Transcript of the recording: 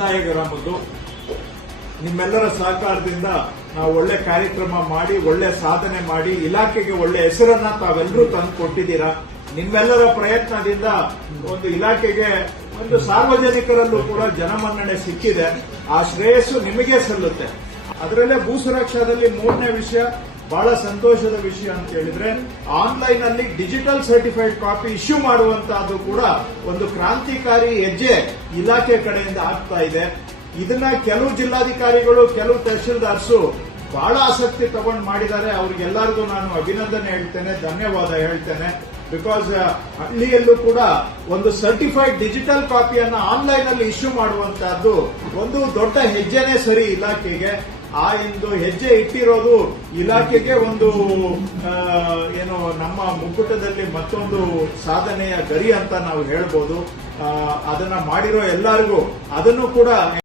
ಗ್ರಾಮದ್ದು ನಿಮ್ಮೆಲ್ಲರ ಸಹಕಾರದಿಂದ ನಾವು ಒಳ್ಳೆ ಕಾರ್ಯಕ್ರಮ ಮಾಡಿ, ಒಳ್ಳೆ ಸಾಧನೆ ಮಾಡಿ, ಇಲಾಖೆಗೆ ಒಳ್ಳೆ ಹೆಸರನ್ನ ತಾವೆಲ್ಲರೂ ತಂದು ಕೊಟ್ಟಿದ್ದೀರಾ? ನಿಮ್ಮೆಲ್ಲರ ಪ್ರಯತ್ನದಿಂದ ಒಂದು ಇಲಾಖೆಗೆ ಒಂದು ಸಾರ್ವಜನಿಕರಲ್ಲೂ ಕೂಡ ಜನಮನ್ನಣೆ ಸಿಕ್ಕಿದೆ. ಆ ಶ್ರೇಯಸ್ಸು ನಿಮಗೆ ಸಲ್ಲುತ್ತೆ. ಅದರಲ್ಲೇ ಭೂ ಸುರಕ್ಷಾದಲ್ಲಿ ಮೂರನೇ ವಿಷಯ ಬಹಳ ಸಂತೋಷದ ವಿಷಯ ಅಂತ ಹೇಳಿದ್ರೆ ಆನ್ಲೈನ್ ಅಲ್ಲಿ ಡಿಜಿಟಲ್ ಸರ್ಟಿಫೈಡ್ ಕಾಪಿ ಇಶ್ಯೂ ಮಾಡುವಂತಹದ್ದು ಕೂಡ ಒಂದು ಕ್ರಾಂತಿಕಾರಿ ಹೆಜ್ಜೆ ಇಲಾಖೆ ಕಡೆಯಿಂದ ಆಗ್ತಾ ಇದೆ. ಇದನ್ನ ಕೆಲವು ಜಿಲ್ಲಾಧಿಕಾರಿಗಳು, ಕೆಲವು ತಹಶೀಲ್ದಾರ್ಸು ಬಹಳ ಆಸಕ್ತಿ ತಗೊಂಡು ಮಾಡಿದ್ದಾರೆ. ಅವ್ರಿಗೆಲ್ಲರಿಗೂ ನಾನು ಅಭಿನಂದನೆ ಹೇಳ್ತೇನೆ, ಧನ್ಯವಾದ ಹೇಳ್ತೇನೆ. ಬಿಕಾಸ್ ಹಳ್ಳಿಯಲ್ಲೂ ಕೂಡ ಒಂದು ಸರ್ಟಿಫೈಡ್ ಡಿಜಿಟಲ್ ಕಾಪಿಯನ್ನು ಆನ್ಲೈನ್ ಅಲ್ಲಿ ಇಶ್ಯೂ ಮಾಡುವಂತಹದ್ದು ಒಂದು ದೊಡ್ಡ ಹೆಜ್ಜೆನೇ ಸರಿ ಇಲಾಖೆಗೆ. ಆ ಒಂದು ಹೆಜ್ಜೆ ಇಟ್ಟಿರೋದು ಇಲಾಖೆಗೆ ಒಂದು ಏನು ನಮ್ಮ ಮುಕ್ಕುಟದಲ್ಲಿ ಮತ್ತೊಂದು ಸಾಧನೆಯ ಗರಿ ಅಂತ ನಾವು ಹೇಳ್ಬೋದು. ಅದನ್ನ ಮಾಡಿರೋ ಎಲ್ಲರಿಗೂ ಅದನ್ನು ಕೂಡ